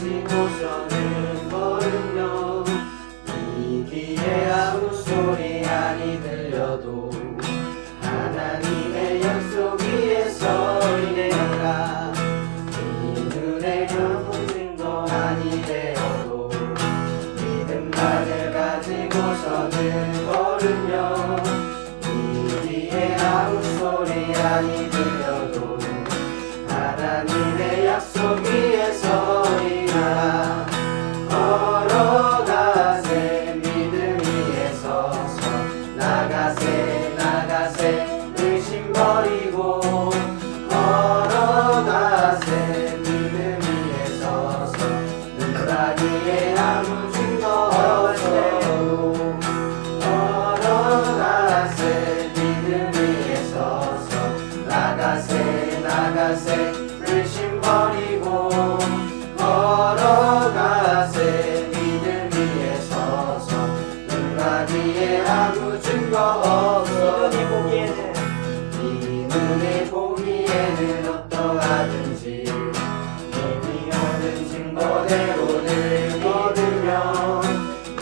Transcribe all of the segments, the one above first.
가지고서는 걸으며 이 귀에 아무 소리 아니 들려도 하나님의 약속 위에 서 있네가 이 눈에 아무 증거 아니 되어도 믿음만을 가지고서는 걸으며 이 귀에 아무 소리 아니 들려도 하나님의 약속 위에 서리라. 걸어가세 믿음 위에 서서 나가세 나가세 의심 버리고 걸어가세 믿음 위에 서서 눈가기에 아무 증거 없어도 걸어가세 믿음 위에 서서 나가세 나가세 의심 버리고 걸어가세 믿음 위에 서서 눈가기에 아무 증거 없어. 이 눈이 보기에는 어떠하든지 이미 얻은 증거대로 늘 믿으며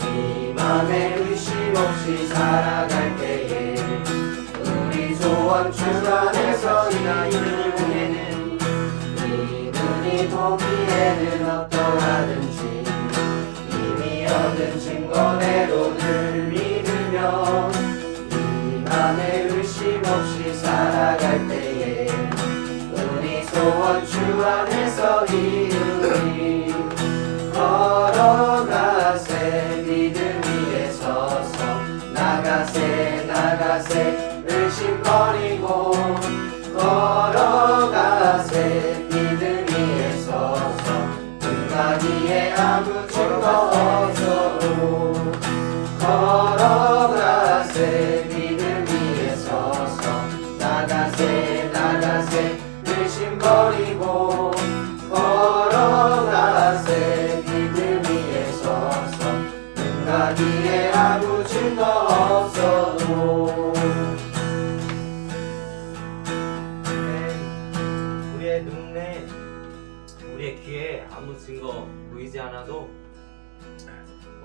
이 맘에 의심 없이 살아갈 때에 우리 소원 주 안에서 이 눈이 보기에는 어떠하든지 이미 얻은 증거대로 늘 믿으며 이 맘에 의심 없이 살아갈 때에 우리 소원 주 안에서 이루리. 걸어가세 믿음 위에 서서 나가세 나가세 의심 버리고 걸어가세 믿음 위에 서서 눈가기에 아무 증거 없어도 걸어가세 믿음 위에 서서 나가세 나가세 의심 버리고 걸어가세 믿음 위에 서서 눈가기에 아무 증거 없어도. 우리의 눈에 우리의 귀에 아무 증거 보이지 않아도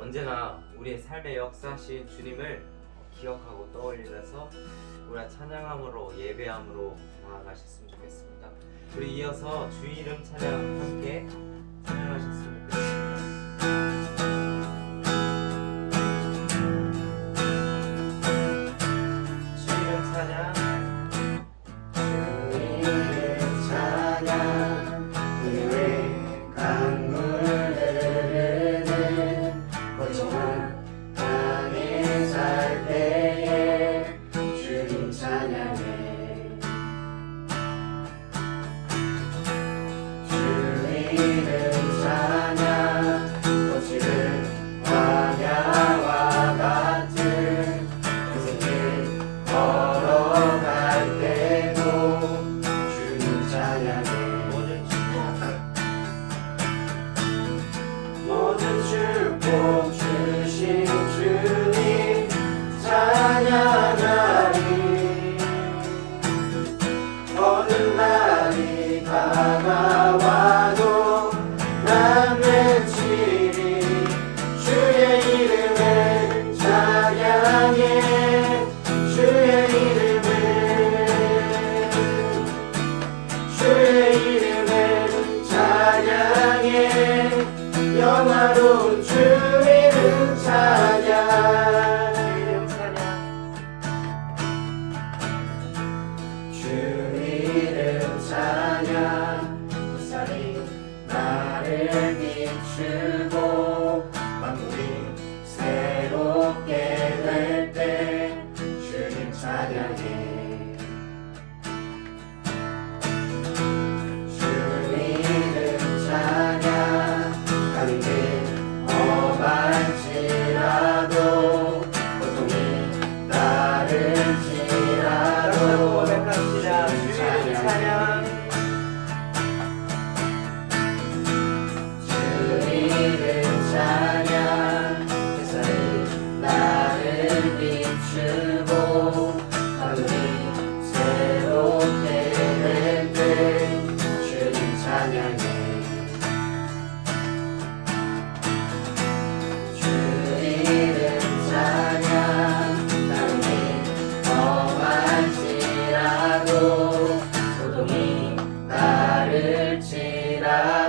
언제나 우리의 삶에 역사하신 주님을 기억하고 떠올리면서 우리가 찬양함으로 예배함으로 나아가셨으면 좋겠습니다. 우리 이어서 주 이름 찬양 함께 찬양하셨으면 좋겠습니다. 주 이름 찬양.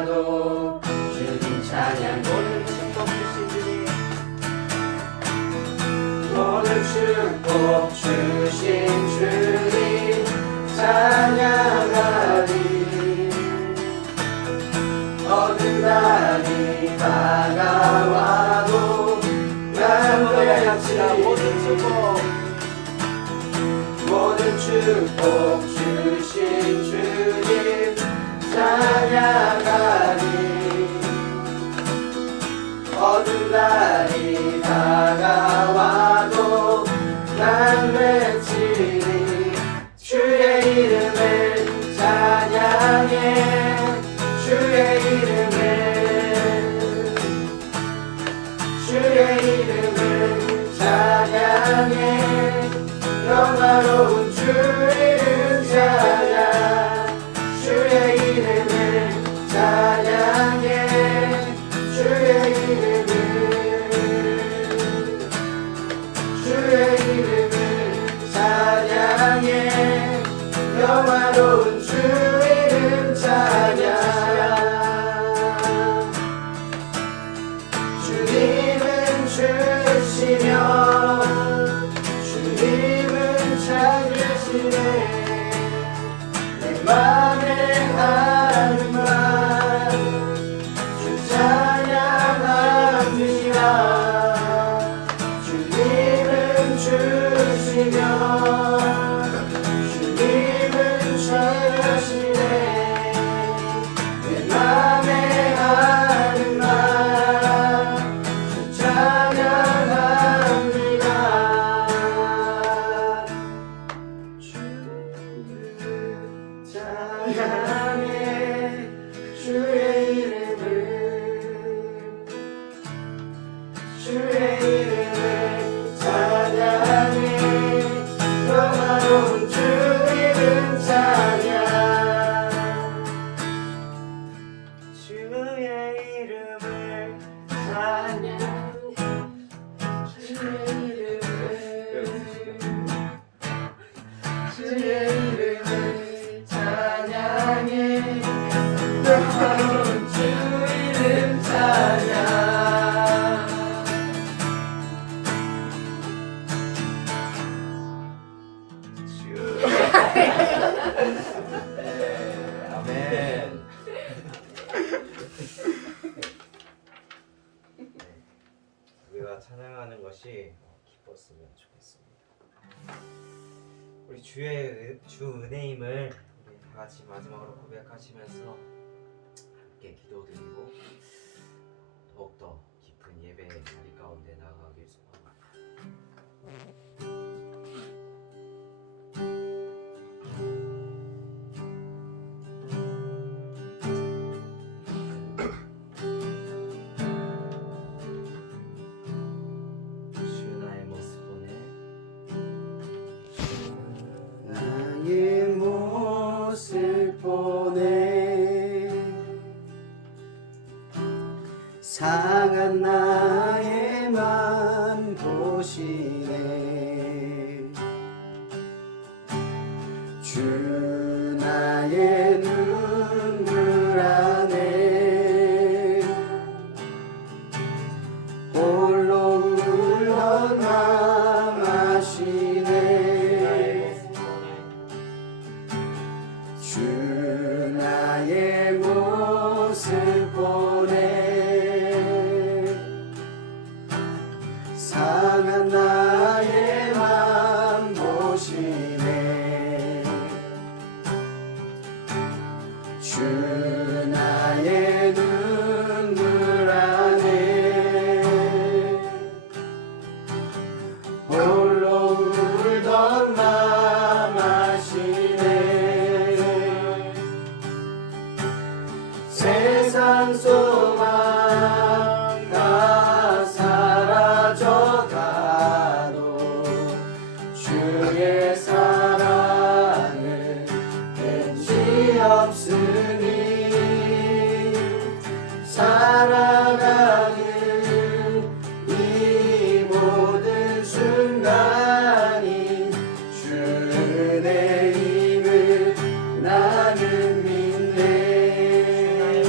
와도 주님 찬양 모든 축복 주신 주님 모든 축복 주신 주님 찬양하리 어느 날이 다가와도 난 고백합시다. 외치 모든 축복 주신 주님 찬양하리 어느 날이 다가와도 난 외치리 주의 이름을 찬양해 주의 이름을 찬양해 영화로운 주 이름 찬양 주의 이름을 찬양해 주의 이름을 찬양해 영화로운 주 이름 찬양 주님은 주시며 주님은 찾으시네 내 맘에 하는 말 주 찬양합니다 주님은 주시며 주님은 찾으시네 내 맘에 하는 말 주 찬양합니다 찬양해 주의 이름을 찬양해 영화로운 주 이름 찬양 주의 이름을 찬양 주의 이름을 찬양해 영화로운 주 이름 찬양 아멘. 우리가 찬양하는 것이 기뻤으면 좋겠습니다. 우리 주 은혜임을 우리 다 같이 마지막으로 고백하시면서 함께 기도드리고 더욱더 깊은 예배 자리 가운데 나아가길 소망합니다. 주 나의 모습 보내 나의 모습 보내 상한 나의 맘 보시네 주 나의 눈물 안에 홀로 울던 맘 아시네 주 나의 모습 보내 상한 나의 맘 보시네 주 나의 눈물 안에 홀로 울던 맘 아시네 세상 소망 다 사라져가도 주의 사랑은 끝이 없으니 살아가는 이 모든 순간이 주 은혜임을 나는 믿네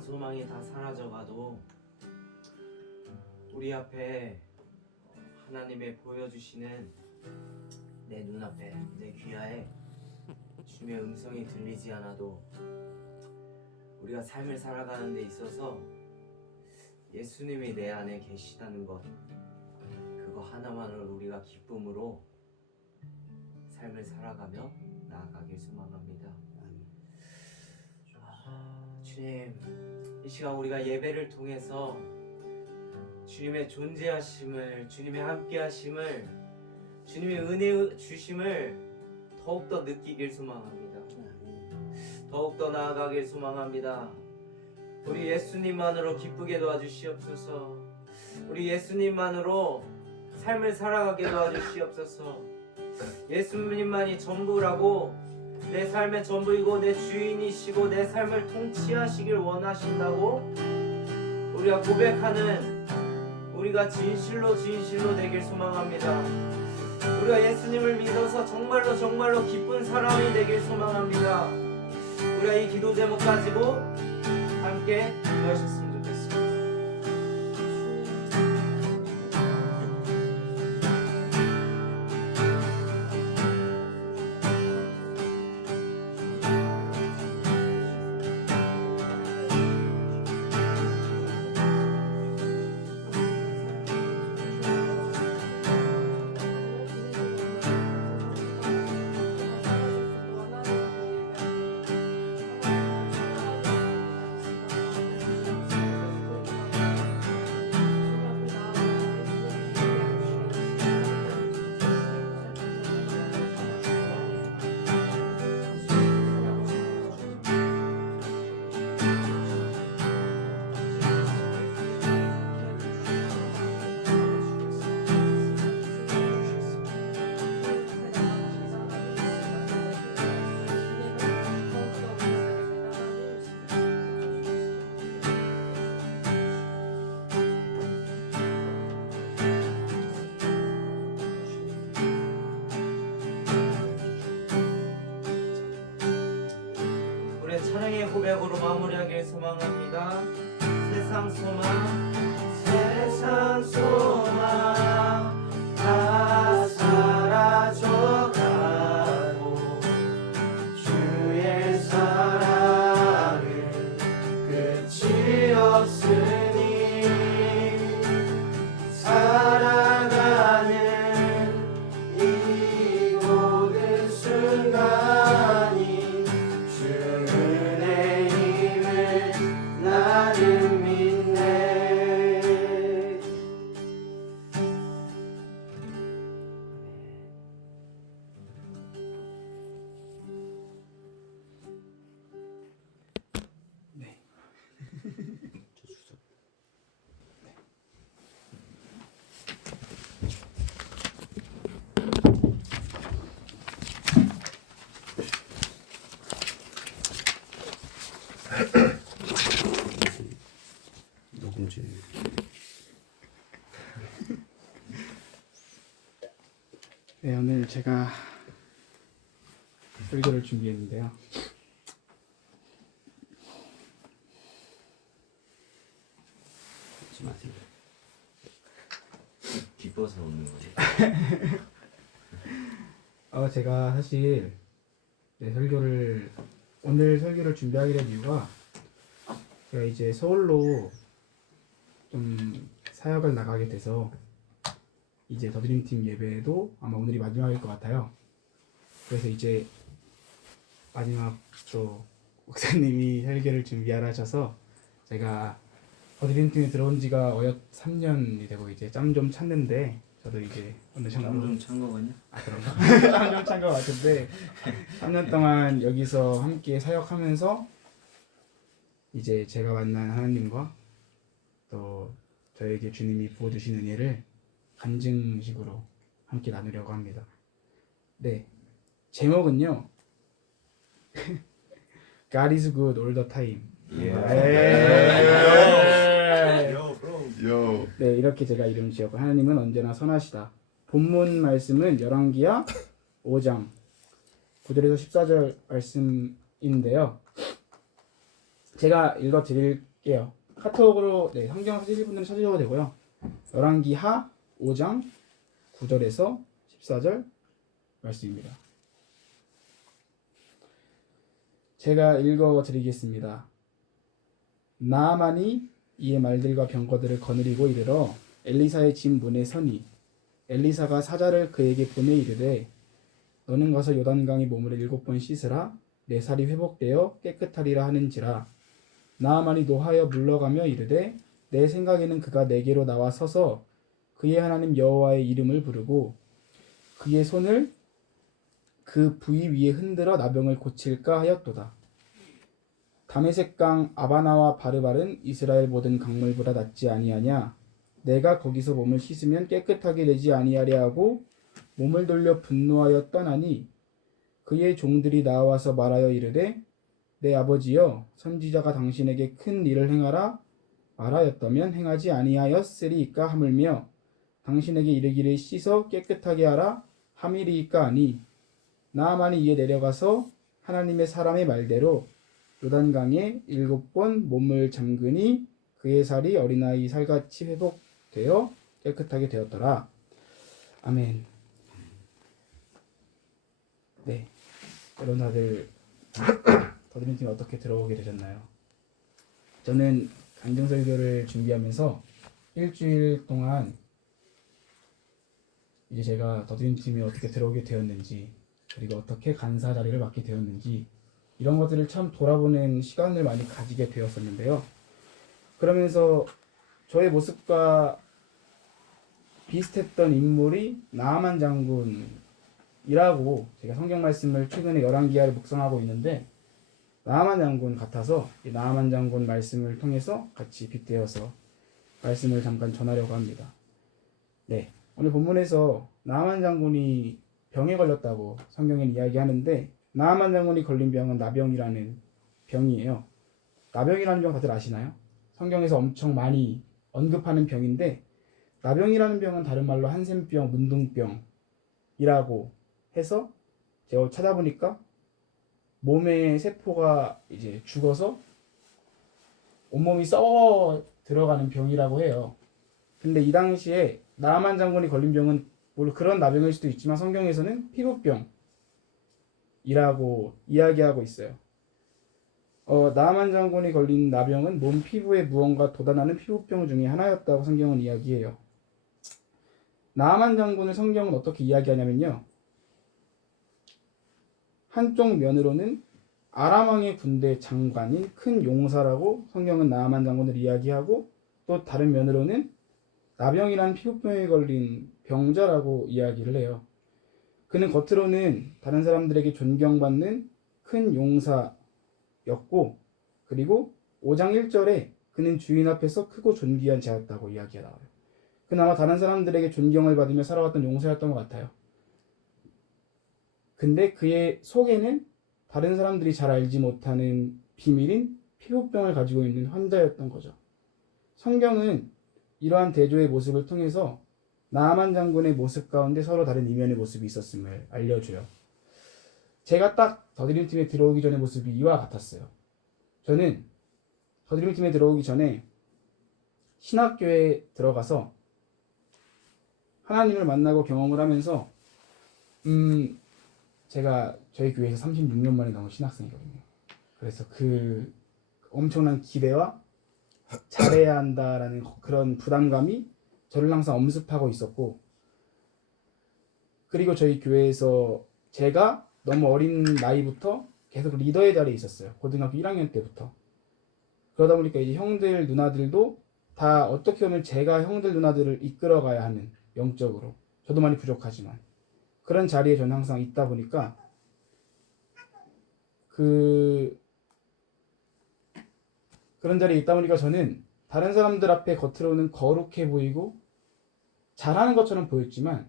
세상 소망이 다 사라져가도 우리 앞에 하나님의 보여주시는 내 눈앞에 내 귀하에 주님의 음성이 들리지 않아도 우리가 삶을 살아가는 데 있어서 예수님이 내 안에 계시다는 것, 그거 하나만으로 우리가 기쁨으로 삶을 살아가며 나아가길 소망합니다. 주님, 이 시간 우리가 예배를 통해서 주님의 존재하심을, 주님의 함께하심을, 주님의 은혜 주심을 더욱더 느끼길 소망합니다. 더욱더 나아가길 소망합니다. 우리 예수님만으로 기쁘게 도와주시옵소서. 우리 예수님만으로 삶을 살아가게 도와주시옵소서. 예수님만이 전부라고, 내 삶의 전부이고 내 주인이시고 내 삶을 통치하시길 원하신다고 우리가 고백하는 우리가 진실로 되길 소망합니다. 우리가 예수님을 믿어서 정말로 기쁜 사람이 되길 소망합니다. 우리가 이 기도 제목 가지고 함께 기도하셨으면 좋겠습니다. 찬양의 고백으로 마무리하길 소망합니다. 세상 소망 다 사라져가고 주의 사랑은 끝이 없으니 살아가는 이 모든 순간이 주의 힘을 나는 믿네. 네. 녹음질. 네, 오늘 제가 설교를 준비했는데요. 하지 마세요. 기뻐서 웃는 거지. 제가 사실 오늘 설교를 준비하게 된 이유가 제가 이제 서울로 좀 사역을 나가게 돼서 이제 더드림팀 예배도 아마 오늘이 마지막일 것 같아요. 그래서 이제 마지막 또 목사님이 설교를 준비하라 하셔서 제가 더드림팀에 들어온 지가 어엿 3년이 되고 이제 짬 좀 찼는데 저도 이제 어느 정도 짬좀 찬 거거든요. 아 그런가? 짬 좀 찬 것 같은데 3년 동안 여기서 함께 사역하면서 이제 제가 만난 하나님과 또 저에게 주님이 부어주신 은혜를 간증식으로 함께 나누려고 합니다. 네, 제목은요 God is good all the time. 네, 이렇게 제가 이름 지었고 하나님은 언제나 선하시다. 본문 말씀은 열왕기하 5장 9절에서 14절 말씀인데요. 제가 읽어드릴 읽을게요. 카톡으로 성경 찾으실 분들은 찾으셔도 되고요. 열왕기 하 5장 9절에서 14절 말씀입니다. 제가 읽어드리겠습니다. 나아만이 이에 말들과 병거들을 거느리고 이르러 엘리사의 집 문에 서니 엘리사가 사자를 그에게 보내 이르되 너는 가서 요단강에 몸을 7번 씻으라 내 살이 회복되어 깨끗하리라 하는지라. 나아만이 노하여 물러가며 이르되 내 생각에는 그가 내게로 나와 서서 그의 하나님 여호와의 이름을 부르고 그의 손을 그 부위 위에 흔들어 나병을 고칠까 하였도다. 다메섹강 아바나와 바르발은 이스라엘 모든 강물보다 낫지 아니하냐. 내가 거기서 몸을 씻으면 깨끗하게 되지 아니하랴 하고 몸을 돌려 분노하여 떠나니 그의 종들이 나와서 말하여 이르되 내 아버지여 선지자가 당신에게 큰 일을 행하라 말하였다면 행하지 아니하였으리이까 하물며 당신에게 이르기를 씻어 깨끗하게 하라 함이리이까 하니 나아만이 이에 내려가서 하나님의 사람의 말대로 요단강에 7번 몸을 잠그니 그의 살이 어린아이 살같이 회복되어 깨끗하게 되었더라. 아멘. 네, 여러분 다들 더드림팀 어떻게 들어오게 되셨나요? 저는 간증설교를 준비하면서 일주일 동안 이제 제가 더드림팀에 어떻게 들어오게 되었는지 그리고 어떻게 간사 자리를 맡게 되었는지 이런 것들을 참 돌아보는 시간을 많이 가지게 되었었는데요. 그러면서 저의 모습과 비슷했던 인물이 나아만 장군이라고 제가 성경 말씀을 최근에 열왕기하를 묵상하고 있는데 나아만 장군 같아서 이 나아만 장군 말씀을 통해서 같이 빗대어서 말씀을 잠깐 전하려고 합니다. 네, 오늘 본문에서 나아만 장군이 병에 걸렸다고 성경엔 이야기하는데 나아만 장군이 걸린 병은 나병이라는 병이에요. 나병이라는 병 다들 아시나요? 성경에서 엄청 많이 언급하는 병인데 나병이라는 병은 다른 말로 한센병, 문둥병이라고 해서 제가 찾아보니까 몸의 세포가 이제 죽어서 온몸이 썩어 들어가는 병이라고 해요. 근데 이 당시에 나아만 장군이 걸린 병은 물론 그런 나병일 수도 있지만 성경에서는 피부병이라고 이야기하고 있어요. 나아만 장군이 걸린 나병은 몸 피부에 무언가 돋아나는 피부병 중에 하나였다고 성경은 이야기해요. 나아만 장군을 성경은 어떻게 이야기하냐면요. 한쪽 면으로는 아람 왕의 군대 장관인 큰 용사라고 성경은 나아만 장군을 이야기하고 또 다른 면으로는 나병이라는 피부병에 걸린 병자라고 이야기를 해요. 그는 겉으로는 다른 사람들에게 존경받는 큰 용사였고 그리고 5장 1절에 그는 주인 앞에서 크고 존귀한 자였다고 이야기가 나와요. 그는 아마 다른 사람들에게 존경을 받으며 살아왔던 용사였던 것 같아요. 근데 그의 속에는 다른 사람들이 잘 알지 못하는 비밀인 피부병을 가지고 있는 환자였던 거죠. 성경은 이러한 대조의 모습을 통해서 나아만 장군의 모습 가운데 서로 다른 이면의 모습이 있었음을 알려줘요. 제가 딱 더드림팀에 들어오기 전의 모습이 이와 같았어요. 저는 더드림팀에 들어오기 전에 신학교에 들어가서 하나님을 만나고 경험을 하면서 제가 저희 교회에서 36년 만에 나온 신학생이거든요. 그래서 그 엄청난 기대와 잘해야 한다라는 그런 부담감이 저를 항상 엄습하고 있었고 그리고 저희 교회에서 제가 너무 어린 나이부터 계속 리더의 자리에 있었어요. 고등학교 1학년 때부터. 그러다 보니까 이제 형들 누나들도 다 어떻게 보면 제가 형들 누나들을 이끌어가야 하는 영적으로 저도 많이 부족하지만 그런 자리에 저는 항상 있다 보니까 그런 자리에 있다 보니까 저는 다른 사람들 앞에 겉으로는 거룩해 보이고 잘하는 것처럼 보였지만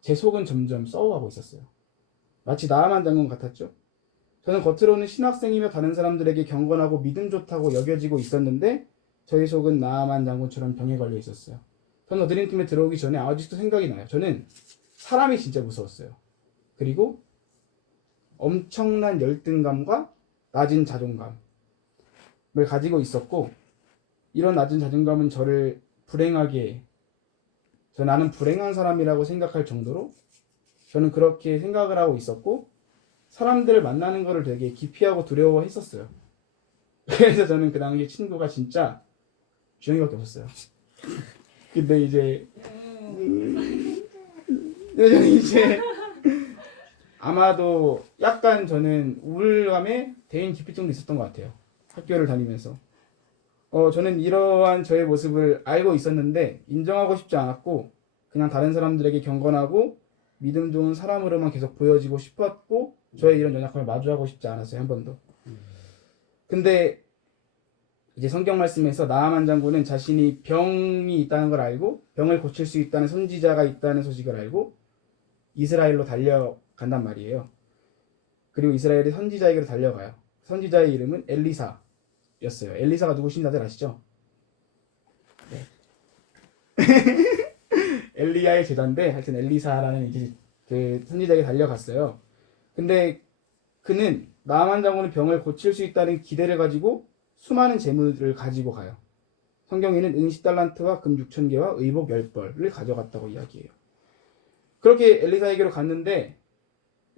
제 속은 점점 썩어가고 있었어요. 마치 나아만 장군 같았죠. 저는 겉으로는 신학생이며 다른 사람들에게 경건하고 믿음 좋다고 여겨지고 있었는데 저희 속은 나아만 장군처럼 병에 걸려 있었어요. 저는 드림팀에 들어오기 전에 아직도 생각이 나요. 저는 사람이 진짜 무서웠어요. 그리고 엄청난 열등감과 낮은 자존감을 가지고 있었고 이런 낮은 자존감은 저를 불행하게 나는 불행한 사람이라고 생각할 정도로 저는 그렇게 생각을 하고 있었고 사람들을 만나는 거를 되게 기피하고 두려워했었어요. 그래서 저는 그 당시에 친구가 진짜 주영이밖에 없었어요. 근데 이제 저는 이제 아마도 약간 저는 우울감에 대인 기피증도 있었던 것 같아요. 학교를 다니면서. 저는 이러한 저의 모습을 알고 있었는데 인정하고 싶지 않았고 그냥 다른 사람들에게 경건하고 믿음 좋은 사람으로만 계속 보여지고 싶었고 저의 이런 연약함을 마주하고 싶지 않았어요. 한 번도. 근데 이제 성경 말씀에서 나아만 장군은 자신이 병이 있다는 걸 알고 병을 고칠 수 있다는 선지자가 있다는 소식을 알고 이스라엘로 달려간단 말이에요. 그리고 이스라엘의 선지자에게로 달려가요. 선지자의 이름은 엘리사였어요. 엘리사가 누구신지 다들 아시죠? 네. 엘리야의 제자인데 하여튼 엘리사라는 이제 그 선지자에게 달려갔어요. 근데 그는 나아만 장군은 병을 고칠 수 있다는 기대를 가지고 수많은 재물을 가지고 가요. 성경에는 은 10달란트와 금 6,000개와 의복 10벌을 가져갔다고 이야기해요. 그렇게 엘리사에게로 갔는데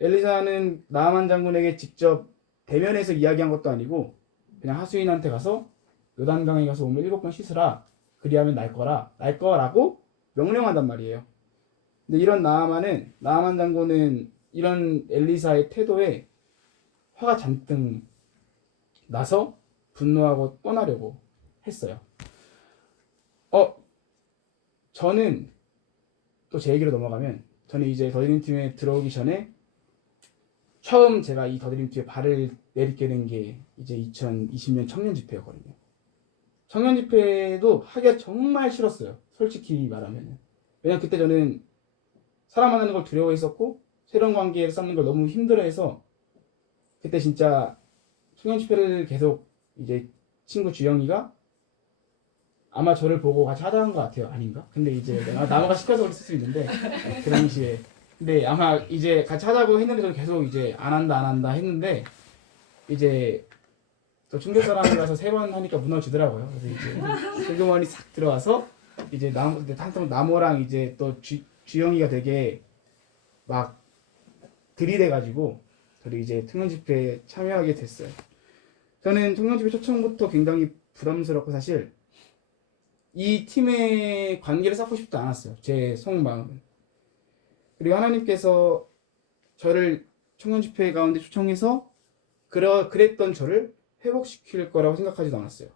엘리사는 나아만 장군에게 직접 대면해서 이야기한 것도 아니고 그냥 하수인한테 가서 요단강에 가서 몸을 7번 씻으라. 그리하면 날 거라고 명령한단 말이에요. 근데 이런 나아만 장군은 이런 엘리사의 태도에 화가 잔뜩 나서 분노하고 떠나려고 했어요. 저는 또 제 얘기로 넘어가면 저는 이제 더드림팀에 들어오기 전에 처음 제가 이 더드림팀에 발을 내딛게 된 게 이제 2020년 청년 집회였거든요. 청년 집회도 하기가 정말 싫었어요. 솔직히 말하면. 왜냐면 그때 저는 사람 만나는 걸 두려워했었고 새로운 관계를 쌓는 걸 너무 힘들어해서 그때 진짜 청년 집회를 계속 이제 친구 주영이가 아마 저를 보고 같이 하자는 것 같아요. 아닌가? 근데 이제 나무가 시켜서 그랬을 수 있는데 그 당시에 근데 아마 이제 같이 하자고 했는데 저는 계속 이제 안 한다 했는데 이제 또 충격사랑을 가서 3번 하니까 무너지더라고요. 그래서 이제 슬그머니 싹 들어와서 이제 나무랑 이제 또 주영이가 되게 막 들이대가지고 저를 이제 청년 집회에 참여하게 됐어요. 저는 청년 집회 초청부터 굉장히 부담스럽고 사실 이 팀의 관계를 쌓고 싶지 않았어요. 제 속마음은. 그리고 하나님께서 저를 청년 집회 가운데 초청해서 그랬던 저를 회복시킬 거라고 생각하지도 않았어요.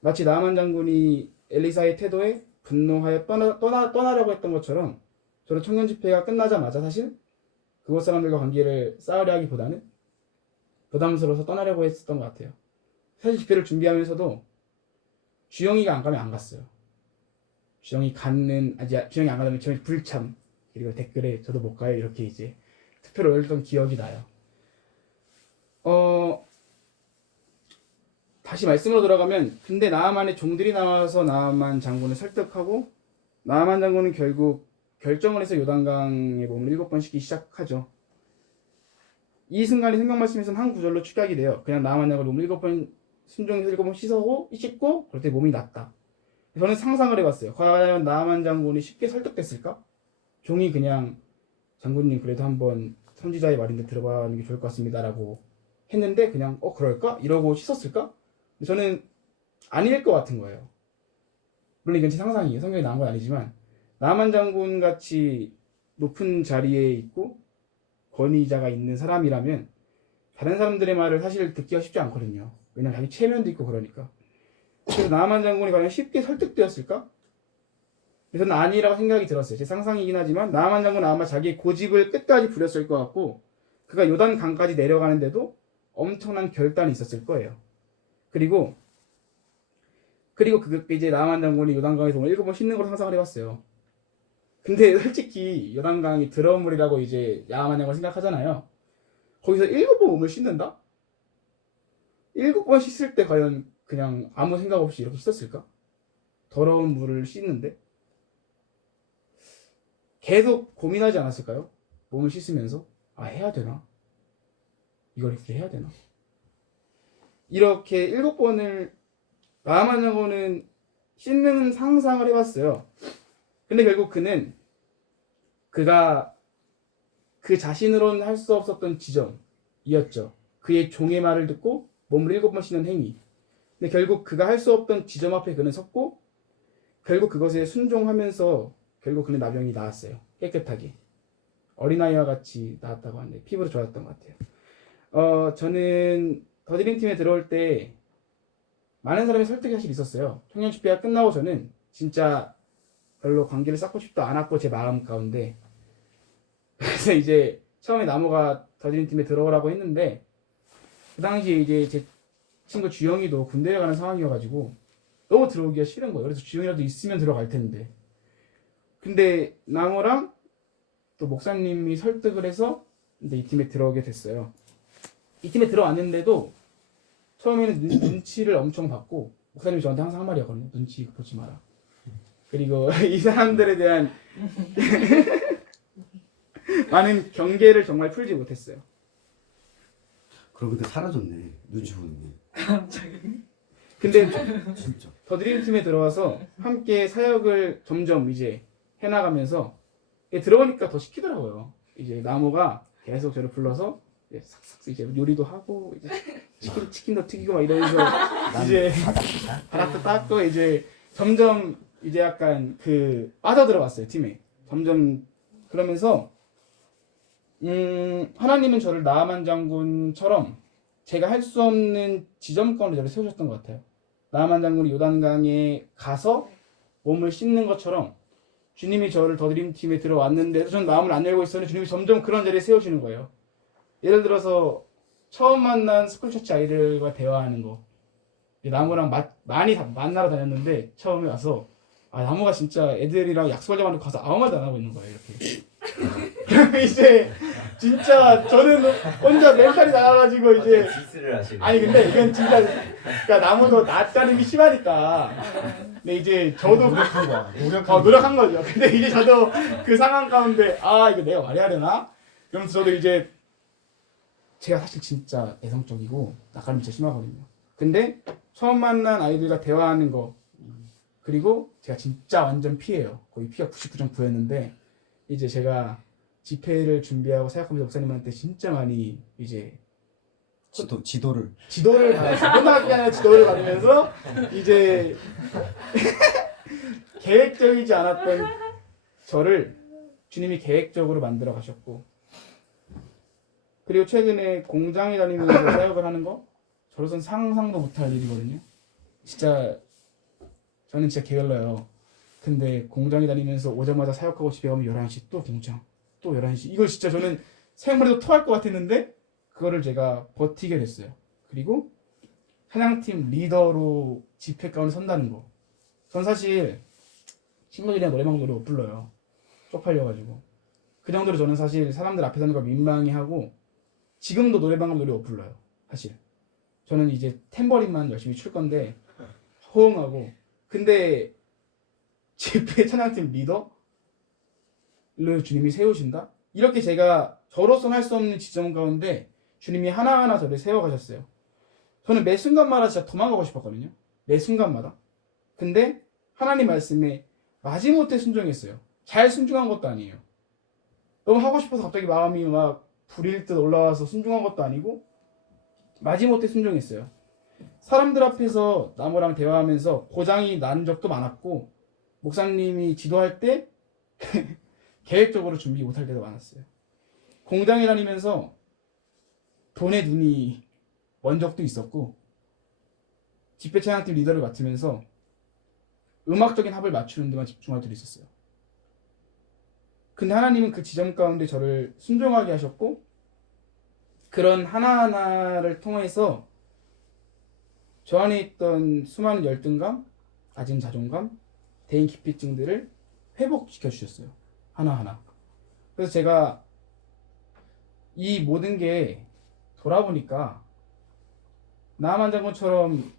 마치 나아만 장군이 엘리사의 태도에 분노하여 떠나려고 했던 것처럼 저는 청년 집회가 끝나자마자 사실 그곳 사람들과 관계를 쌓으려 하기보다는 부담스러워서 떠나려고 했었던 것 같아요. 사실 집회를 준비하면서도 주영이가 안 가면 안 갔어요. 주영이 안 가면 저희 불참 그리고 댓글에 저도 못 가요 이렇게 이제 투표를 올렸던 기억이 나요. 다시 말씀으로 돌아가면 근데 나아만의 종들이 나와서 나아만 장군을 설득하고 나아만 장군은 결국 결정을 해서 요단강에 몸을 7번 씻기 시작하죠. 이 순간이 성경 말씀에서는 한 구절로 축약이 돼요. 그냥 나아만 장군을 몸을 7번 순종해서 7번 씻고 그럴 때 몸이 낫다. 저는 상상을 해봤어요. 과연 나아만 장군이 쉽게 설득됐을까? 종이 그냥 장군님 그래도 한번 선지자의 말인데 들어가는 게 좋을 것 같습니다 라고 했는데 그냥 그럴까? 이러고 씻었을까? 저는 아닐 것 같은 거예요. 물론 이건 제 상상이에요. 성경에 나온 건 아니지만 나아만 장군 같이 높은 자리에 있고 권위자가 있는 사람이라면 다른 사람들의 말을 사실 듣기가 쉽지 않거든요. 왜냐면 자기 체면도 있고 그러니까. 그래서 나아만 장군이 과연 쉽게 설득되었을까? 저는 아니라고 생각이 들었어요. 제 상상이긴 하지만 나아만 장군은 아마 자기의 고집을 끝까지 부렸을 것 같고 그가 요단 강까지 내려가는데도 엄청난 결단이 있었을 거예요. 그리고 그 이제 나아만 장군이 요단강에서 7번 씻는 걸 상상을 해봤어요. 근데 솔직히 요단강이 더러운 물이라고 이제 야만한 걸 생각하잖아요. 거기서 7번 몸을 씻는다? 7번 씻을 때 과연 그냥 아무 생각 없이 이렇게 씻었을까? 더러운 물을 씻는데? 계속 고민하지 않았을까요? 몸을 씻으면서 해야 되나? 이걸 이렇게 해야 되나? 이렇게 7번을 나아만 장군은 씻는 상상을 해봤어요. 근데 결국 그가 그 자신으로는 할 수 없었던 지점이었죠. 그의 종의 말을 듣고 몸을 7번 씻는 행위. 근데 결국 그가 할 수 없던 지점 앞에 그는 섰고 결국 그것에 순종하면서 결국 그는 나병이 나았어요. 깨끗하게. 어린아이와 같이 나았다고 하는데 피부로 좋았던 것 같아요. 저는 더드림팀에 들어올 때 많은 사람이 설득이 사실 있었어요. 청년축제가 끝나고 저는 진짜 별로 관계를 쌓고 싶지도 않았고 제 마음 가운데 그래서 이제 처음에 나무가 더드림팀에 들어오라고 했는데 그 당시에 이제 제 친구 주영이도 군대에 가는 상황이어가지고 너무 들어오기가 싫은 거예요. 그래서 주영이라도 있으면 들어갈 텐데 근데 나무랑 또 목사님이 설득을 해서 이제 이 팀에 들어오게 됐어요. 이 팀에 들어왔는데도 처음에는 눈치를 엄청 받고 목사님이 저한테 항상 한 말이었거든요. 눈치 보지 마라. 그리고 이 사람들에 대한 많은 경계를 정말 풀지 못했어요. 그러고 그때 사라졌네. 눈치 보는 게. 갑자기. 근데 진짜. 더 드림팀에 들어와서 함께 사역을 점점 이제 해나가면서 들어오니까 더 시키더라고요. 이제 나무가 계속 저를 불러서 이제 싹싹 이제 요리도 하고 이제 치킨도 튀기고 막 이러면서 이제 바닥도 닦고 이제 점점 이제 약간 빠져들어갔어요 팀에. 점점 그러면서 하나님은 저를 나아만 장군처럼 제가 할 수 없는 지점 가운데 저를 세우셨던 것 같아요. 나아만 장군이 요단강에 가서 몸을 씻는 것처럼 주님이 저를 더드림팀에 들어왔는데도 저는 마음을 안 열고 있었는데 주님이 점점 그런 자리에 세우시는 거예요. 예를 들어서 처음 만난 스쿨처치 아이들과 대화하는 거. 나무랑 많이 만나러 다녔는데 처음에 와서 나무가 진짜 애들이랑 약속을 잡아놓고 가서 아무 말도 안 하고 있는 거예요. 이렇게. 이제 진짜 저는 혼자 멘탈이 나가가지고 이제 디스를 하시네. 아니 근데 이건 진짜 그러니까 나무도 낯가림이 심하니까 근데 이제 저도 노력한 거야. 노력한 거죠. 근데 이제 저도 그 상황 가운데 이거 내가 말해야 되나? 그러면서 저도 이제 제가 사실 진짜 내성적이고 낯가림이 진짜 심하거든요. 근데 처음 만난 아이들과 대화하는 거 그리고 제가 진짜 완전 P예요. 거의 P가 99.9였는데 이제 제가 집회를 준비하고 사역하면서 목사님한테 진짜 많이 이제 지도를 받았어요. 끝나기 아니라 지도를 받으면서 이제 계획적이지 않았던 저를 주님이 계획적으로 만들어 가셨고 그리고 최근에 공장에 다니면서 사역을 하는 거 저로선 상상도 못할 일이거든요. 진짜 저는 진짜 게을러요. 근데 공장에 다니면서 오자마자 사역하고 집에 가면 11시 또 공장 또 11시 이걸 진짜 저는 생각만 해도 토할 것 같았는데 그거를 제가 버티게 됐어요. 그리고 찬양팀 리더로 집회 가운데 선다는 거. 전 사실 친구들이랑 노래방 노래 못 불러요. 쪽팔려가지고. 그 정도로 저는 사실 사람들 앞에 서는 걸 민망해하고 지금도 노래방 가면 노래 못 불러요. 사실. 저는 이제 탬버린만 열심히 출 건데 호응하고 근데 집회 찬양팀 리더를 주님이 세우신다? 이렇게 제가 저로서는 할 수 없는 지점 가운데 주님이 하나하나 저를 세워가셨어요. 저는 매 순간마다 진짜 도망가고 싶었거든요. 매 순간마다. 근데 하나님 말씀에 마지못해 순종했어요. 잘 순종한 것도 아니에요. 너무 하고 싶어서 갑자기 마음이 막 불일 듯 올라와서 순종한 것도 아니고 마지못해 순종했어요. 사람들 앞에서 나무랑 대화하면서 고장이 난 적도 많았고 목사님이 지도할 때 계획적으로 준비 못할 때도 많았어요. 공장에 다니면서 돈에 눈이 먼 적도 있었고 집회 찬양팀 리더를 맡으면서 음악적인 합을 맞추는 데만 집중할 때도 있었어요. 근데 하나님은 그 지점 가운데 저를 순종하게 하셨고 그런 하나하나를 통해서 저 안에 있던 수많은 열등감, 낮은 자존감, 대인 기피증들을 회복시켜 주셨어요. 하나하나. 그래서 제가 이 모든 게 돌아보니까 나아만 장군처럼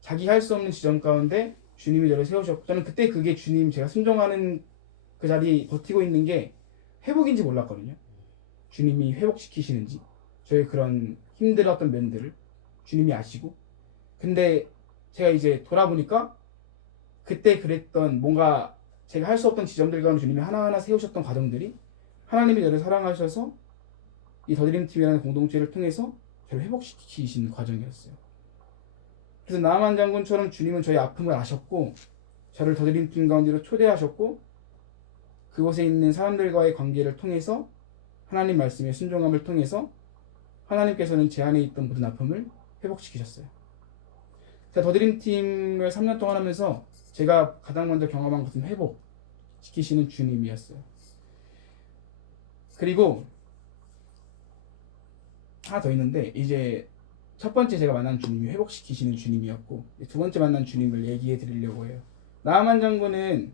자기 할 수 없는 지점 가운데 주님이 저를 세우셨고 저는 그때 그게 주님 제가 순종하는 그 자리 버티고 있는 게 회복인지 몰랐거든요. 주님이 회복시키시는지 저의 그런 힘들었던 면들을 주님이 아시고 근데 제가 이제 돌아보니까 그때 그랬던 뭔가 제가 할 수 없던 지점들 가운데 주님이 하나하나 세우셨던 과정들이 하나님이 저를 사랑하셔서 이 더드림팀이라는 공동체를 통해서 저를 회복시키신 과정이었어요. 그래서 나만 장군처럼 주님은 저의 아픔을 아셨고 저를 더드림팀 가운데로 초대하셨고 그곳에 있는 사람들과의 관계를 통해서 하나님 말씀의 순종함을 통해서 하나님께서는 제 안에 있던 모든 아픔을 회복시키셨어요. 제가 더드림팀을 3년 동안 하면서 제가 가장 먼저 경험한 것은 회복시키시는 주님이었어요. 그리고 하나 더 있는데 이제 첫 번째 제가 만난 주님이 회복시키시는 주님이었고 두 번째 만난 주님을 얘기해 드리려고 해요. 나아만 장군은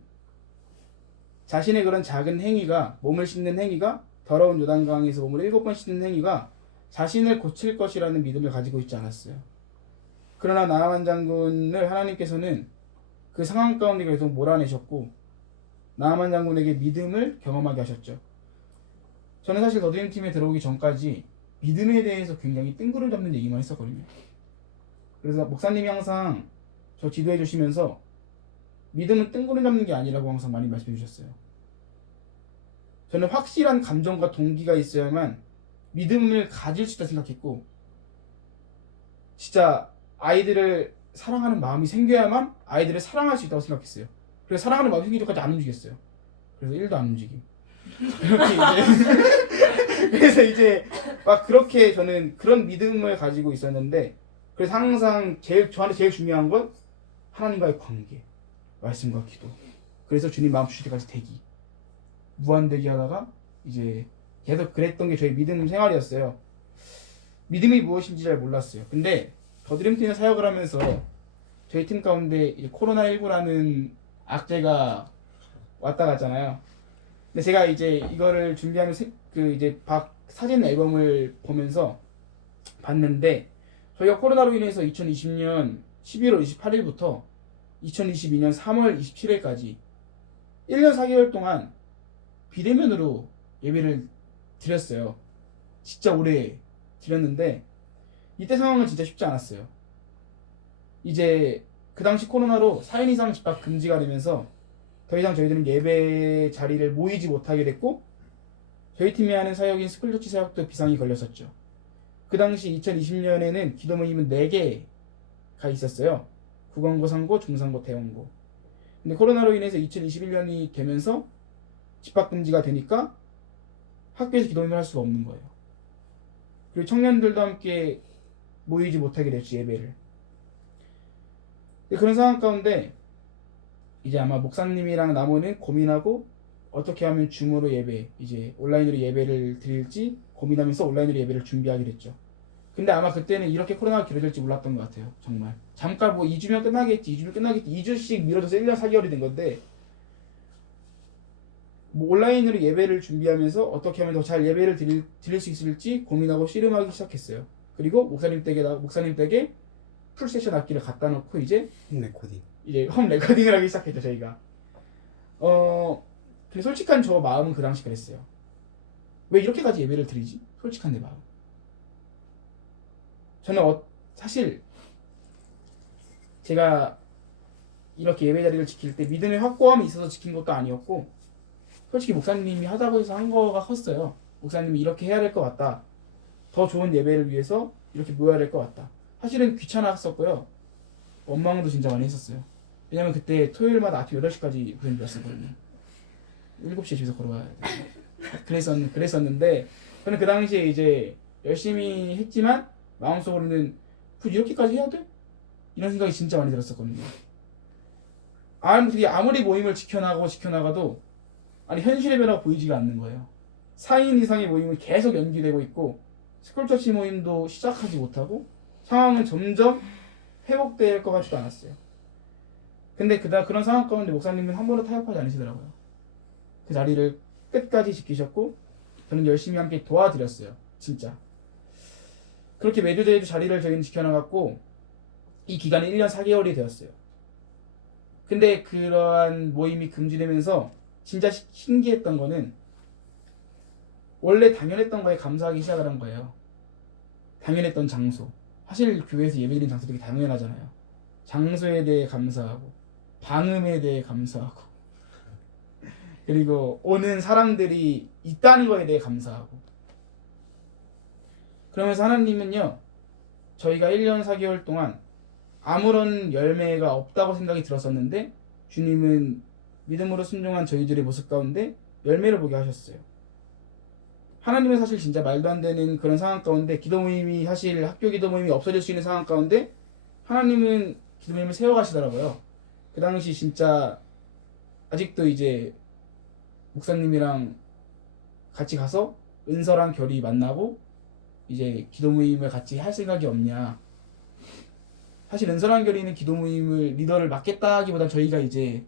자신의 그런 작은 행위가 몸을 씻는 행위가 더러운 요단강에서 몸을 7번 씻는 행위가 자신을 고칠 것이라는 믿음을 가지고 있지 않았어요. 그러나 나아만 장군을 하나님께서는 그 상황 가운데 계속 몰아내셨고 나아만 장군에게 믿음을 경험하게 하셨죠. 저는 사실 더드림팀에 들어오기 전까지 믿음에 대해서 굉장히 뜬구름 잡는 얘기만 했었거든요. 그래서 목사님이 항상 저 지도해 주시면서 믿음은 뜬구름 잡는 게 아니라고 항상 많이 말씀해 주셨어요. 저는 확실한 감정과 동기가 있어야만 믿음을 가질 수 있다 생각했고 진짜 아이들을 사랑하는 마음이 생겨야만 아이들을 사랑할 수 있다고 생각했어요. 그래서 사랑하는 마음이 생기기 전까지 안 움직였어요. 그래서 1도 안 움직임. 이렇게 이제 그래서 이제 막 그렇게 저는 그런 믿음을 가지고 있었는데 그래서 항상 저한테 제일 중요한 건 하나님과의 관계, 말씀과 기도. 그래서 주님 마음 주실 때까지 대기, 무한대기 하다가 이제 계속 그랬던 게 저희 믿음 생활이었어요. 믿음이 무엇인지 잘 몰랐어요. 근데 더드림팀에 사역을 하면서 저희 팀 가운데 이제 코로나19라는 악재가 왔다 갔잖아요. 근데 제가 이제 이거를 준비하면서 그 이제 사진 앨범을 보면서 봤는데 저희가 코로나로 인해서 2020년 11월 28일부터 2022년 3월 27일까지 1년 4개월 동안 비대면으로 예배를 드렸어요. 진짜 오래 드렸는데 이때 상황은 진짜 쉽지 않았어요. 이제 그 당시 코로나로 4인 이상 집합 금지가 되면서 더 이상 저희들은 예배 자리를 모이지 못하게 됐고 저희 팀이 하는 사역인 스쿨조치 사역도 비상이 걸렸었죠. 그 당시 2020년에는 기도 모임은 4개가 있었어요. 국원고, 상고, 중상고, 대원고. 근데 코로나로 인해서 2021년이 되면서 집합 금지가 되니까 학교에서 기도 모임을 할 수가 없는 거예요. 그리고 청년들도 함께 모이지 못하게 됐죠, 예배를. 그런 상황 가운데 이제 아마 목사님이랑 나무는 고민하고 어떻게 하면 줌으로 예배, 이제 온라인으로 예배를 드릴지 고민하면서 온라인으로 예배를 준비하게 됐죠. 근데 아마 그때는 이렇게 코로나가 길어질지 몰랐던 것 같아요. 정말 잠깐 뭐 2주면 끝나겠지, 2주면 끝나겠지, 2주씩 미뤄져서 1년 4개월이 된 건데 뭐 온라인으로 예배를 준비하면서 어떻게 하면 더 잘 예배를 드릴 수 있을지 고민하고 씨름하기 시작했어요. 그리고 목사님 댁에 풀세션 악기를 갖다 놓고 이제 레코딩. 이제 홈 레코딩을 하기 시작했죠, 저희가. 근데 솔직한 저 마음은 그 당시 그랬어요. 왜 이렇게까지 예배를 드리지? 솔직한 내 마음. 저는 사실 제가 이렇게 예배 자리를 지킬 때 믿음의 확고함이 있어서 지킨 것도 아니었고 솔직히 목사님이 하자고 해서 한 거가 컸어요. 목사님이 이렇게 해야 될 것 같다. 더 좋은 예배를 위해서 이렇게 모여야 될 것 같다. 사실은 귀찮았었고요. 원망도 진짜 많이 했었어요. 왜냐면 그때 토요일마다 아침 8시까지 우선 일었었거든요. 7시에 집에서 걸어가야 돼. 그랬었는데 저는 그 당시에 이제 열심히 했지만 마음속으로는 굳이 이렇게까지 해야 돼? 이런 생각이 진짜 많이 들었었거든요. 아무리 모임을 지켜나가도 현실의 변화가 보이지가 않는 거예요. 4인 이상의 모임은 계속 연기되고 있고 스쿨처치 모임도 시작하지 못하고 상황은 점점 회복될 것 같지도 않았어요. 근데 그런 상황 가운데 목사님은 한 번도 타협하지 않으시더라고요. 그 자리를 끝까지 지키셨고 저는 열심히 함께 도와드렸어요. 진짜. 그렇게 매주 자리를 저희는 지켜나갔고 이 기간은 1년 4개월이 되었어요. 근데 그러한 모임이 금지되면서 진짜 신기했던 거는 원래 당연했던 거에 감사하기 시작을 한 거예요. 당연했던 장소. 사실 교회에서 예배드리는 장소 되게 당연하잖아요. 장소에 대해 감사하고 방음에 대해 감사하고 그리고 오는 사람들이 있다는 거에 대해 감사하고 그러면서 하나님은요 저희가 1년 4개월 동안 아무런 열매가 없다고 생각이 들었었는데 주님은 믿음으로 순종한 저희들의 모습 가운데 열매를 보게 하셨어요. 하나님은 사실 진짜 말도 안 되는 그런 상황 가운데 기도 모임이 사실 학교 기도 모임이 없어질 수 있는 상황 가운데 하나님은 기도 모임을 세워가시더라고요. 그 당시 진짜 아직도 이제 목사님이랑 같이 가서 은서랑 결이 만나고 이제 기도 모임을 같이 할 생각이 없냐. 사실 은서랑 결이는 기도 모임을 리더를 맡겠다기보다 저희가 이제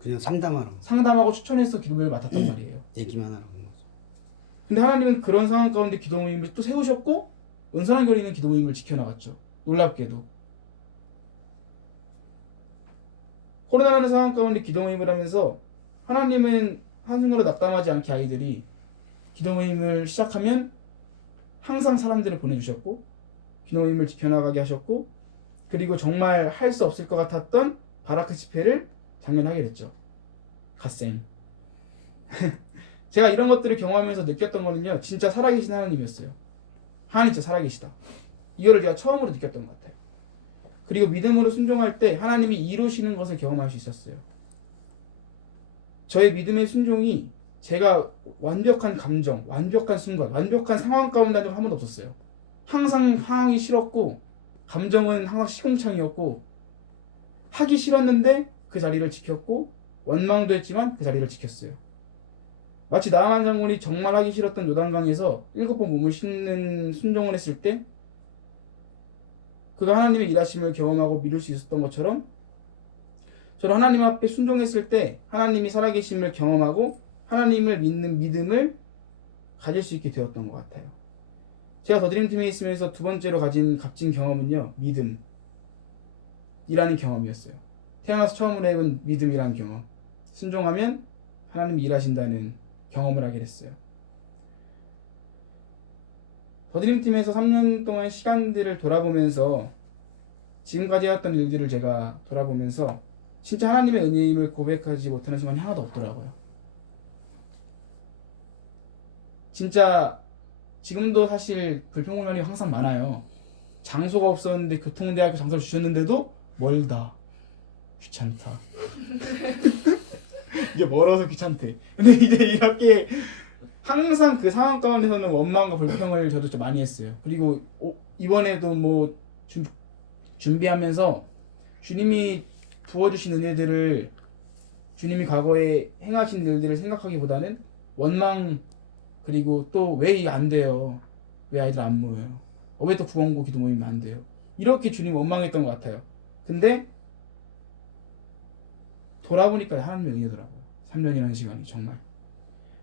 그냥 상담하러 상담하고 추천해서 기도 모임을 맡았단 말이에요. 얘기만 하러 온 거죠. 근데 하나님은 그런 상황 가운데 기도 모임을 또 세우셨고 은선한 결이는 기도 모임을 지켜나갔죠. 놀랍게도 코로나라는 상황 가운데 기도 모임을 하면서 하나님은 한순간도 낙담하지 않게 아이들이 기도 모임을 시작하면 항상 사람들을 보내주셨고 기도 모임을 지켜나가게 하셨고 그리고 정말 할 수 없을 것 같았던 바라크 집회를 작년에 하게 됐죠. 갓생 제가 이런 것들을 경험하면서 느꼈던 거는요 진짜 살아계신 하나님이었어요. 하나님 진짜 살아계시다. 이거를 제가 처음으로 느꼈던 것 같아요. 그리고 믿음으로 순종할 때 하나님이 이루시는 것을 경험할 수 있었어요. 저의 믿음의 순종이 제가 완벽한 감정, 완벽한 순간, 완벽한 상황 가운데 한 번도 없었어요. 항상 상황이 싫었고 감정은 항상 시궁창이었고 하기 싫었는데 그 자리를 지켰고 원망도 했지만 그 자리를 지켰어요. 마치 나아만 장군이 정말 하기 싫었던 요단강에서 7번 몸을 씻는 순종을 했을 때 그가 하나님의 일하심을 경험하고 믿을 수 있었던 것처럼 저는 하나님 앞에 순종했을 때 하나님이 살아계심을 경험하고 하나님을 믿는 믿음을 가질 수 있게 되었던 것 같아요. 제가 더 드림팀에 있으면서 두 번째로 가진 값진 경험은요 믿음이라는 경험이었어요. 태어나서 처음으로 해본 믿음이라는 경험. 순종하면 하나님이 일하신다는 경험을 하게 됐어요. 더 드림팀에서 3년 동안 시간들을 돌아보면서 지금까지 해왔던 일들을 제가 돌아보면서 진짜 하나님의 은혜임을 고백하지 못하는 순간이 하나도 없더라고요. 진짜 지금도 사실 불평불만이 항상 많아요. 장소가 없었는데 교통대학교 장소를 주셨는데도 멀다, 귀찮다. 이게 멀어서 귀찮대. 근데 이제 이렇게 항상 그 상황 가운데서는 원망과 불평을 저도 좀 많이 했어요. 그리고 이번에도 뭐 준비하면서 주님이 부어주신 은혜들을 주님이 과거에 행하신 일들을 생각하기보다는 원망 그리고 또 왜 이게 안 돼요? 왜 아이들 안 모여요? 왜 또 구원고 기도 모이면 안 돼요? 이렇게 주님 원망했던 것 같아요. 근데 돌아보니까 하나님의 은혜더라고요. 3년이라는 시간이 정말.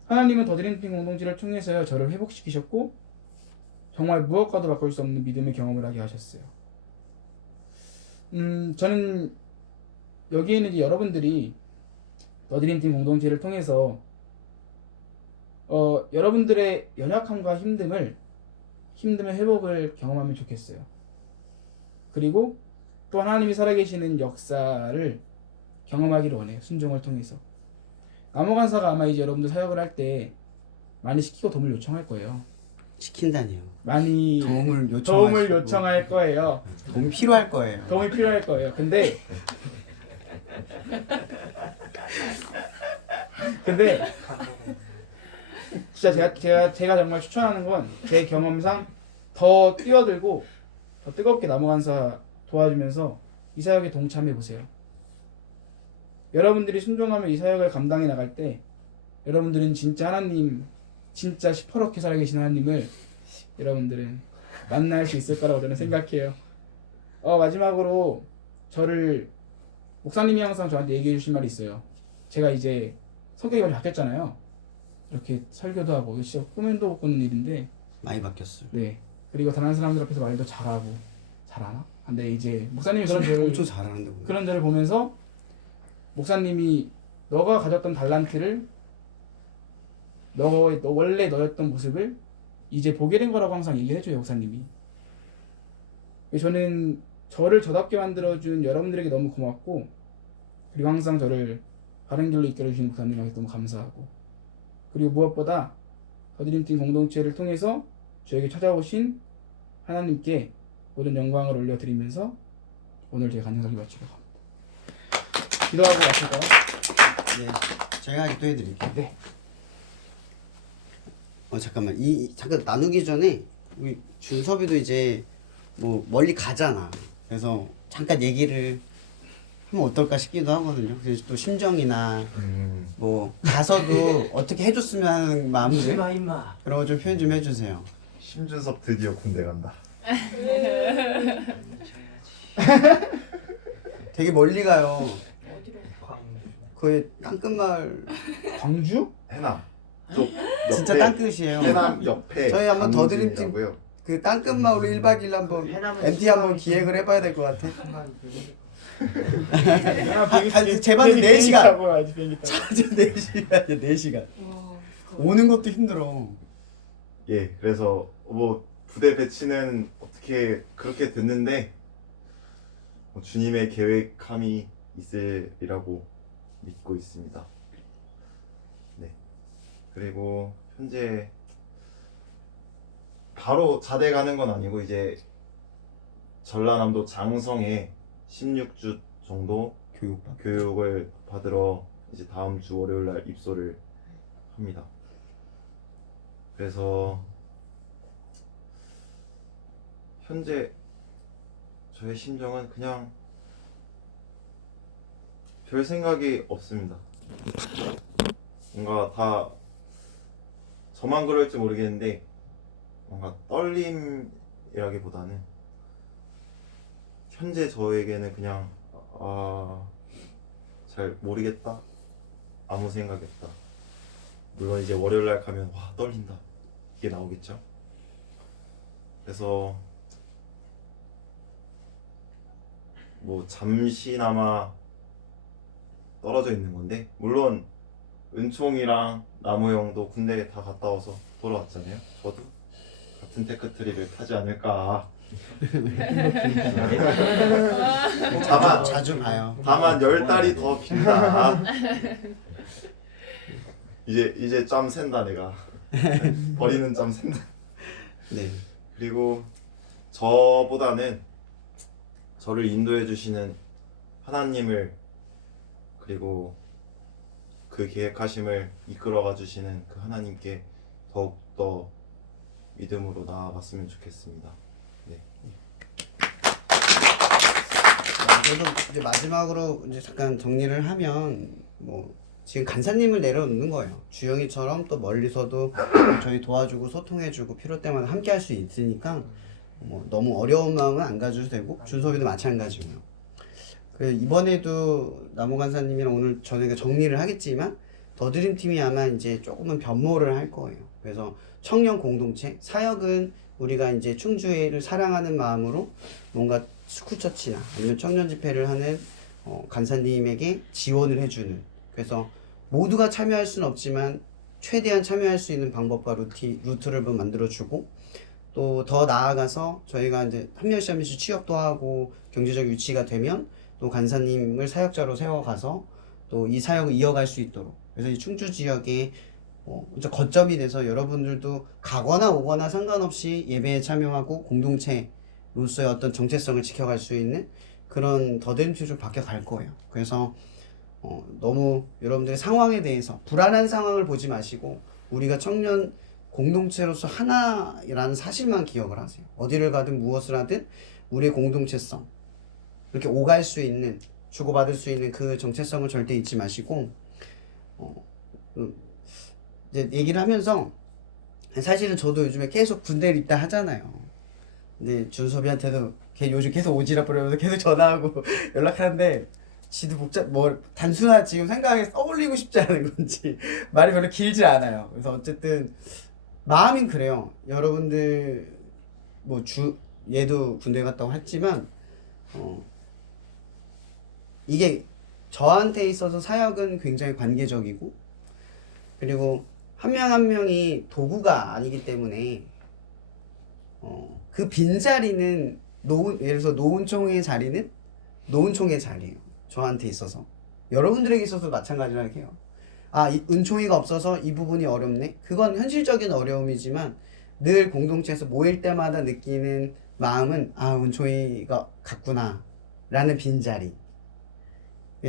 하나님은 더 드림팀 공동체를 통해서요 저를 회복시키셨고 정말 무엇과도 바꿀 수 없는 믿음의 경험을 하게 하셨어요. 저는 여기에는 이제 여러분들이 더 드림팀 공동체를 통해서 여러분들의 연약함과 힘듦의 회복을 경험하면 좋겠어요. 그리고 또 하나님이 살아계시는 역사를 경험하기를 원해요. 순종을 통해서. 남호간사가 아마 이제 여러분들 사역을 할 때 많이 시키고 도움을 요청할 거예요. 시킨다니요. 많이 도움을 요청할 거예요. 도움이 필요할 거예요. 도움이 필요할 거예요. 근데 진짜 제가 정말 추천하는 건 제 경험상 더 뛰어들고 더 뜨겁게 남호간사 도와주면서 이 사역에 동참해 보세요. 여러분들이 순종하며 이 사역을 감당해 나갈 때 여러분들은 진짜 하나님, 진짜 시퍼렇게 살아계신 하나님을 여러분들은 만날 수 있을 거라고 저는 생각해요. 마지막으로 목사님이 항상 저한테 얘기해 주신 말이 있어요. 제가 이제 성격이 많이 바뀌었잖아요. 이렇게 설교도 하고 진짜 꿈도 못 꾸는 일인데 많이 바뀌었어요. 네. 그리고 다른 사람들 앞에서 말도 잘하고 잘하나? 근데 이제 목사님이 그런 저를 보면서 목사님이 너가 가졌던 달란트를 너 원래 너였던 모습을 이제 보게 된 거라고 항상 얘기를 해줘요. 목사님이. 저는 저를 저답게 만들어준 여러분들에게 너무 고맙고, 그리고 항상 저를 바른 길로 이끌어주시는 목사님에게 너무 감사하고, 그리고 무엇보다 더드림팀 공동체를 통해서 저에게 찾아오신 하나님께 모든 영광을 올려드리면서 오늘 제 간증설을 마치려고 합니다. 기도하고 마칠까요? 네, 제가 기도해드릴게요. 네. 잠깐만 잠깐 나누기 전에 우리 준섭이도 이제 뭐 멀리 가잖아. 그래서 잠깐 얘기를 하면 어떨까 싶기도 하거든요. 그래서 또 심정이나 뭐 가서도 어떻게 해줬으면 하는 마음들 임마. 그런 거 좀 표현 좀 해주세요. 심준섭 드디어 군대 간다. 되게 멀리 가요. 어디로? 거의 땅끝마을 광주? 해남 쪽 옆에, 진짜 땅끝이에요. 해남 옆에 저희 한번 강진이라고요. 그 땅끝마을로 1박 2일 한번 해남은 MT 한번 기획을 해봐야 될 것 같아. 비행기 제발은 4시간. 타고 가야지, 비행기 타고. 차제 4시간이야 4시간. 와, 오는 것도 힘들어. 예, 그래서 뭐 부대 배치는 어떻게 그렇게 됐는데 뭐 주님의 계획함이 있으리라고 믿고 있습니다. 네, 그리고 현재 바로 자대 가는 건 아니고 이제 전라남도 장성에 16주 정도 교육받. 교육을 받으러 이제 다음 주 월요일 날 입소를 합니다. 그래서 현재 저의 심정은 그냥 별 생각이 없습니다. 뭔가 다 저만 그럴지 모르겠는데 뭔가 떨림이라기보다는 현재 저에게는 그냥 잘 모르겠다, 아무 생각 없다. 물론 이제 월요일 날 가면 와 떨린다 이게 나오겠죠. 그래서 뭐 잠시나마 떨어져 있는 건데, 물론 은총이랑 나무 형도 군대 다 갔다 와서 돌아왔잖아요. 저도 같은 테크트리를 타지 않을까. 자주 봐요. 다만 10달이 더 긴다. 이제 짬 샌다 내가. 버리는 짬 샌다. 네. 그리고 저보다는 저를 인도해 주시는 하나님을, 그리고 그 계획하심을 이끌어가 주시는 그 하나님께 더욱더 믿음으로 나아갔으면 좋겠습니다. 네. 그래도 이제 마지막으로 이제 잠깐 정리를 하면 뭐 지금 간사님을 내려놓는 거예요. 주영이처럼 또 멀리서도 저희 도와주고 소통해주고 필요 때마다 함께 할 수 있으니까 뭐 너무 어려운 마음은 안 가져도 되고, 준섭이도 마찬가지고요. 그 이번에도 나무 간사님이랑 오늘 저녁에 정리를 하겠지만 더드림팀이 아마 이제 조금은 변모를 할 거예요. 그래서 청년 공동체 사역은 우리가 이제 충주를 사랑하는 마음으로 뭔가 스쿨처치나 아니면 청년 집회를 하는 간사님에게 지원을 해주는, 그래서 모두가 참여할 수는 없지만 최대한 참여할 수 있는 방법과 루트를 만들어주고, 또 더 나아가서 저희가 이제 한 명씩 한 명씩 취업도 하고 경제적 유치가 되면 또 간사님을 사역자로 세워가서 또 이 사역을 이어갈 수 있도록, 그래서 이 충주 지역에 진짜 거점이 돼서 여러분들도 가거나 오거나 상관없이 예배에 참여하고 공동체로서의 어떤 정체성을 지켜갈 수 있는 그런 더드림팀이 좀 바뀌어갈 거예요. 그래서 너무 여러분들의 상황에 대해서 불안한 상황을 보지 마시고 우리가 청년 공동체로서 하나라는 사실만 기억을 하세요. 어디를 가든 무엇을 하든 우리의 공동체성, 이렇게 오갈 수 있는, 주고받을 수 있는 그 정체성을 절대 잊지 마시고, 이제 얘기를 하면서 사실은 저도 요즘에 계속 군대를 있다 하잖아요. 근데 준섭이한테도 걔 요즘 계속 오지랖 부리면서 계속 전화하고 연락하는데 지도 단순한 지금 생각에 떠올리고 싶지 않은 건지 말이 별로 길지 않아요. 그래서 어쨌든 마음은 그래요. 여러분들 얘도 군대 갔다고 했지만 이게 저한테 있어서 사역은 굉장히 관계적이고, 그리고 한 명 한 명이 도구가 아니기 때문에 그 빈자리는 예를 들어서 노은총의 자리는 노은총의 자리예요. 저한테 있어서. 여러분들에게 있어서 마찬가지라고 해요. 아, 이 은총이가 없어서 이 부분이 어렵네. 그건 현실적인 어려움이지만 늘 공동체에서 모일 때마다 느끼는 마음은 아, 은총이가 같구나 라는 빈자리.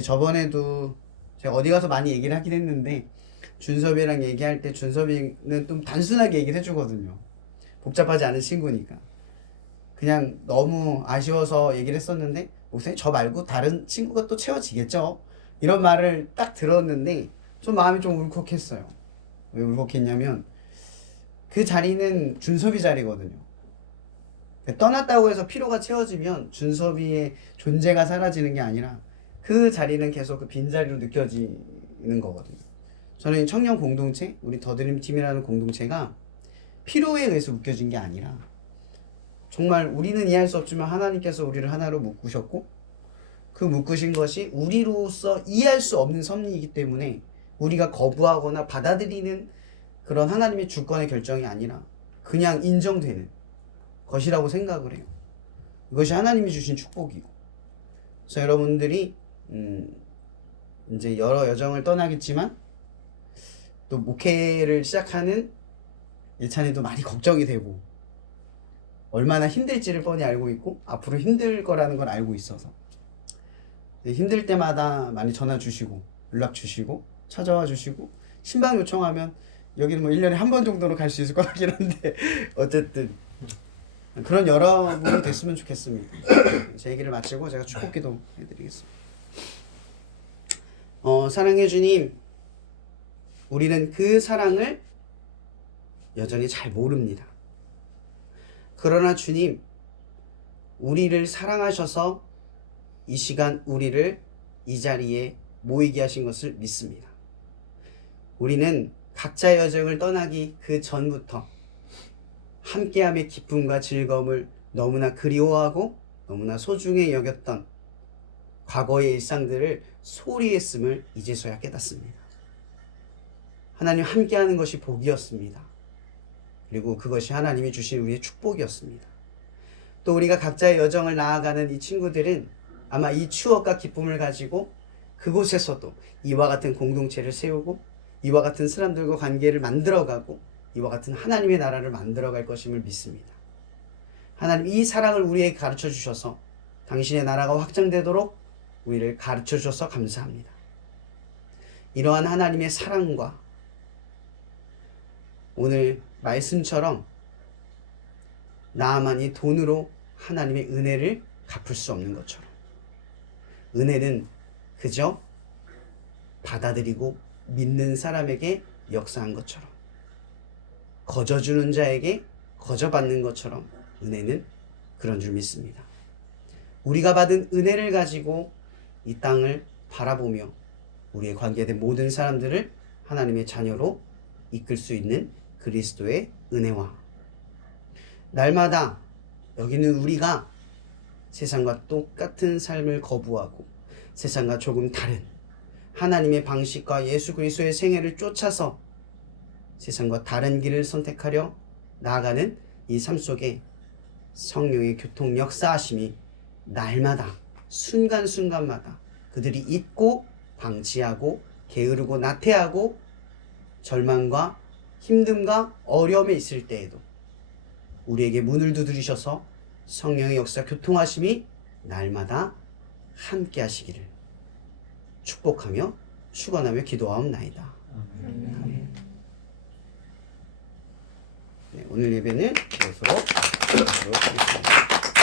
저번에도 제가 어디 가서 많이 얘기를 하긴 했는데 준섭이랑 얘기할 때 준섭이는 좀 단순하게 얘기를 해주거든요. 복잡하지 않은 친구니까. 그냥 너무 아쉬워서 얘기를 했었는데 목사님 저 말고 다른 친구가 또 채워지겠죠? 이런 말을 딱 들었는데 좀 마음이 좀 울컥했어요. 왜 울컥했냐면 그 자리는 준섭이 자리거든요. 떠났다고 해서 피로가 채워지면 준섭이의 존재가 사라지는 게 아니라 그 자리는 계속 그 빈자리로 느껴지는 거거든요. 저는 청년 공동체, 우리 더드림 팀이라는 공동체가 필요에 의해서 묶여진 게 아니라 정말 우리는 이해할 수 없지만 하나님께서 우리를 하나로 묶으셨고 그 묶으신 것이 우리로서 이해할 수 없는 섭리이기 때문에 우리가 거부하거나 받아들이는 그런 하나님의 주권의 결정이 아니라 그냥 인정되는 것이라고 생각을 해요. 이것이 하나님이 주신 축복이고. 그래서 여러분들이 이제 여러 여정을 떠나겠지만 또 목회를 시작하는 예찬이도 많이 걱정이 되고 얼마나 힘들지를 뻔히 알고 있고 앞으로 힘들 거라는 걸 알고 있어서 힘들 때마다 많이 전화 주시고 연락 주시고 찾아와 주시고 신방 요청하면 여기는 뭐 1년에 한 번 정도로 갈 수 있을 것 같긴 한데 어쨌든 그런 여러분이 됐으면 좋겠습니다. 제 얘기를 마치고 제가 축복기도 해드리겠습니다. 사랑해 주님, 우리는 그 사랑을 여전히 잘 모릅니다. 그러나 주님, 우리를 사랑하셔서 이 시간 우리를 이 자리에 모이게 하신 것을 믿습니다. 우리는 각자의 여정을 떠나기 그 전부터 함께함의 기쁨과 즐거움을 너무나 그리워하고 너무나 소중히 여겼던 과거의 일상들을 소홀히 했음을 이제서야 깨닫습니다. 하나님 함께하는 것이 복이었습니다. 그리고 그것이 하나님이 주신 우리의 축복이었습니다. 또 우리가 각자의 여정을 나아가는 이 친구들은 아마 이 추억과 기쁨을 가지고 그곳에서도 이와 같은 공동체를 세우고 이와 같은 사람들과 관계를 만들어가고 이와 같은 하나님의 나라를 만들어갈 것임을 믿습니다. 하나님 이 사랑을 우리에게 가르쳐 주셔서 당신의 나라가 확장되도록 우리를 가르쳐 주셔서 감사합니다. 이러한 하나님의 사랑과 오늘 말씀처럼 나만이 돈으로 하나님의 은혜를 갚을 수 없는 것처럼 은혜는 그저 받아들이고 믿는 사람에게 역사한 것처럼 거저주는 자에게 거저받는 것처럼 은혜는 그런 줄 믿습니다. 우리가 받은 은혜를 가지고 이 땅을 바라보며 우리의 관계된 모든 사람들을 하나님의 자녀로 이끌 수 있는 그리스도의 은혜와 날마다 여기는 우리가 세상과 똑같은 삶을 거부하고 세상과 조금 다른 하나님의 방식과 예수 그리스도의 생애를 쫓아서 세상과 다른 길을 선택하려 나아가는 이 삶 속에 성령의 교통 역사하심이 날마다 순간순간마다 그들이 잊고 방치하고 게으르고 나태하고 절망과 힘듦과 어려움에 있을 때에도 우리에게 문을 두드리셔서 성령의 역사 교통하심이 날마다 함께 하시기를 축복하며 축원하며 기도하옵나이다. 아멘. 네, 오늘 예배는 이것으로 마치도록 하겠습니다.